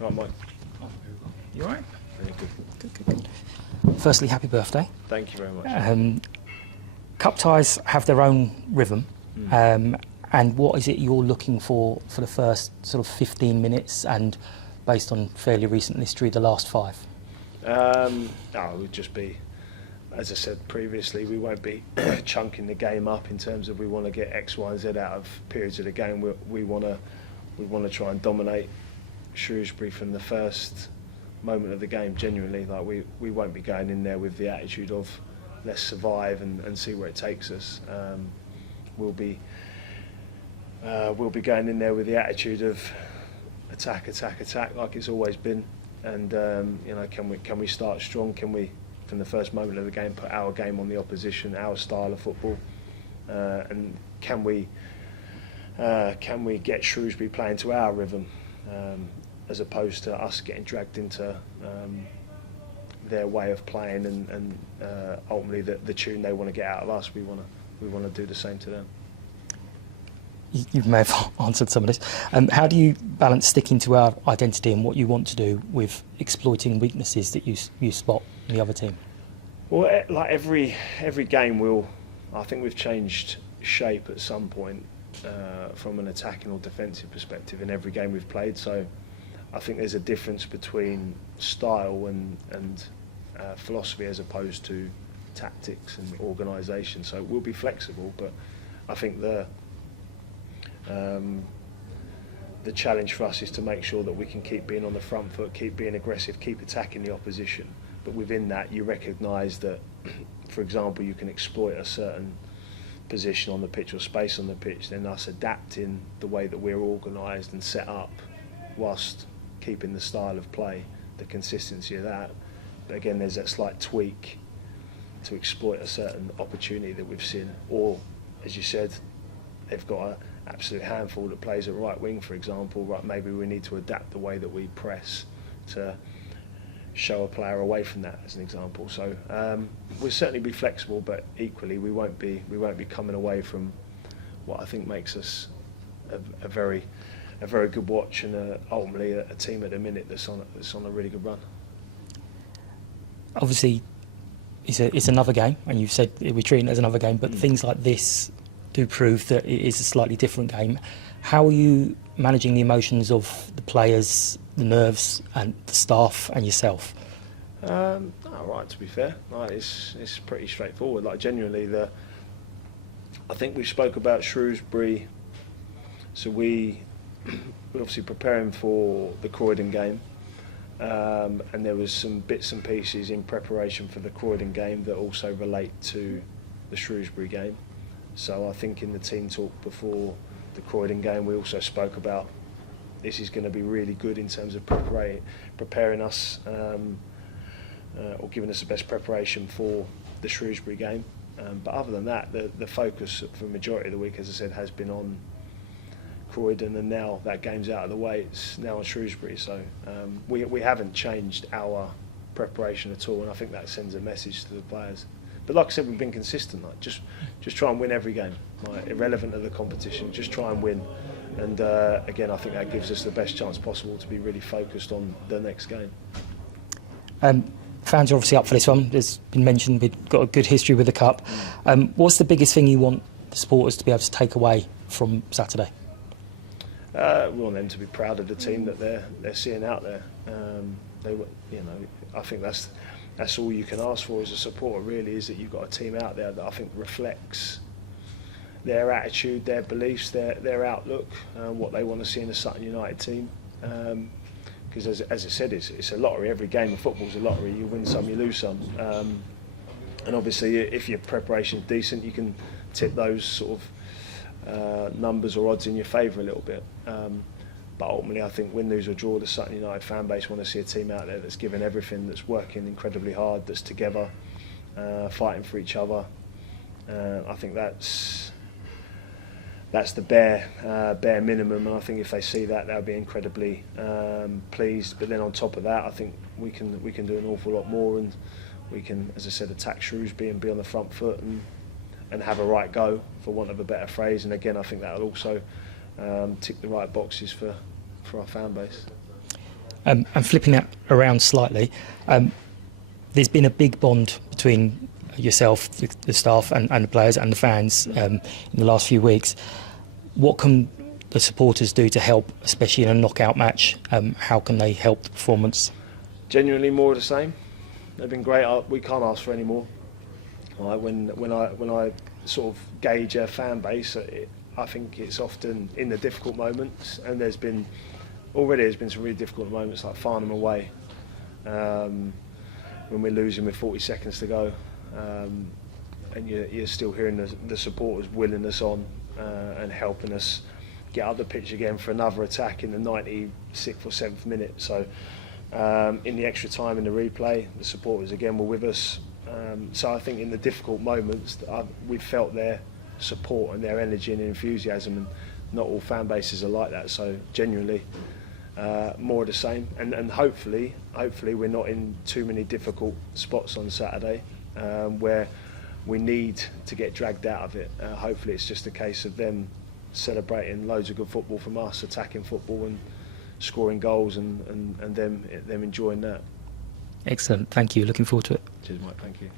Right, Mike. You all right? Very good. Good. Firstly, happy birthday. Thank you very much. Cup ties have their own rhythm. And what is it you're looking for the first sort of 15 minutes and based on fairly recent history, the last 5? It would just be, as I said previously, we won't be chunking the game up in terms of we want to get X, Y and Z out of periods of the game. We want to try and dominate Shrewsbury from the first moment of the game, genuinely. Like we won't be going in there with the attitude of let's survive and see where it takes us. We'll be going in there with the attitude of attack like it's always been, and can we start strong? Can we, from the first moment of the game, put our game on the opposition, our style of football, and can we get Shrewsbury playing to our rhythm, as opposed to us getting dragged into their way of playing and ultimately the tune they want to get out of us. We want to do the same to them. You may have answered some of this. How do you balance sticking to our identity and what you want to do with exploiting weaknesses that you spot in the other team? Well, like every game, I think we've changed shape at some point from an attacking or defensive perspective in every game we've played. So I think there's a difference between style and philosophy as opposed to tactics and organisation. So we'll be flexible, but I think the challenge for us is to make sure that we can keep being on the front foot, keep being aggressive, keep attacking the opposition. But within that, you recognise that, for example, you can exploit a certain position on the pitch or space on the pitch, then us adapting the way that we're organised and set up whilst keeping the style of play, the consistency of that. But again, there's that slight tweak to exploit a certain opportunity that we've seen. Or, as you said, they've got an absolute handful that plays at right wing, for example. Right, maybe we need to adapt the way that we press to show a player away from that, as an example. So we'll certainly be flexible, but equally we won't be coming away from what I think makes us a very good watch and ultimately a team at the minute that's on a really good run. Obviously, it's another game, and you've said we're treating it as another game, but things like this do prove that it is a slightly different game. How are you managing the emotions of the players, the nerves, and the staff and yourself? Right, to be fair, like it's pretty straightforward. Like genuinely, I think we spoke about Shrewsbury, so we're obviously preparing for the Croydon game, and there was some bits and pieces in preparation for the Croydon game that also relate to the Shrewsbury game. So I think in the team talk before the Croydon game, we also spoke about this is going to be really good in terms of preparing us or giving us the best preparation for the Shrewsbury game. But other than that, the focus for the majority of the week, as I said, has been on Croydon, and now that game's out of the way, it's now on Shrewsbury. So we haven't changed our preparation at all, and I think that sends a message to the players. But like I said, we've been consistent. Like just try and win every game, like, irrelevant of the competition. Just try and win, and again, I think that gives us the best chance possible to be really focused on the next game. Fans are obviously up for this one. There's been mentioned we've got a good history with the Cup. What's the biggest thing you want the supporters to be able to take away from Saturday? We want them to be proud of the team that they're seeing out there. I think that's all you can ask for as a supporter, really, is that you've got a team out there that I think reflects their attitude, their beliefs, their outlook, what they want to see in a Sutton United team. Because as I said, it's a lottery. Every game of football is a lottery. You win some, you lose some. And obviously, if your preparation's decent, you can tip those sort of numbers or odds in your favour a little bit. But ultimately, I think win, lose or draw, the Sutton United fan base want to see a team out there that's given everything, that's working incredibly hard, that's together, fighting for each other. I think that's the bare minimum, and I think if they see that, they'll be incredibly pleased. But then on top of that, I think we can do an awful lot more, and we can, as I said, attack Shrewsbury and be on the front foot and have a right go, for want of a better phrase. And again, I think that'll also tick the right boxes for our fan base. And flipping that around slightly, there's been a big bond between yourself, the staff, and the players and the fans in the last few weeks. What can the supporters do to help, especially in a knockout match? How can they help the performance? Genuinely more of the same. They've been great. We can't ask for any more. When I sort of gauge our fan base, I think it's often in the difficult moments, and there's been some really difficult moments, like Farnham away, when we're losing with 40 seconds to go, and you're still hearing the supporters willing us on and helping us get up the pitch again for another attack in the 96th or 7th minute. So in the extra time in the replay, the supporters again were with us. So I think in the difficult moments, we've felt their support and their energy and enthusiasm, and not all fan bases are like that. So genuinely, more of the same, and hopefully we're not in too many difficult spots on Saturday where we need to get dragged out of it. Hopefully it's just a case of them celebrating loads of good football from us, attacking football and scoring goals, and them enjoying that. Excellent, thank you. Looking forward to it. Cheers, Mike. Thank you.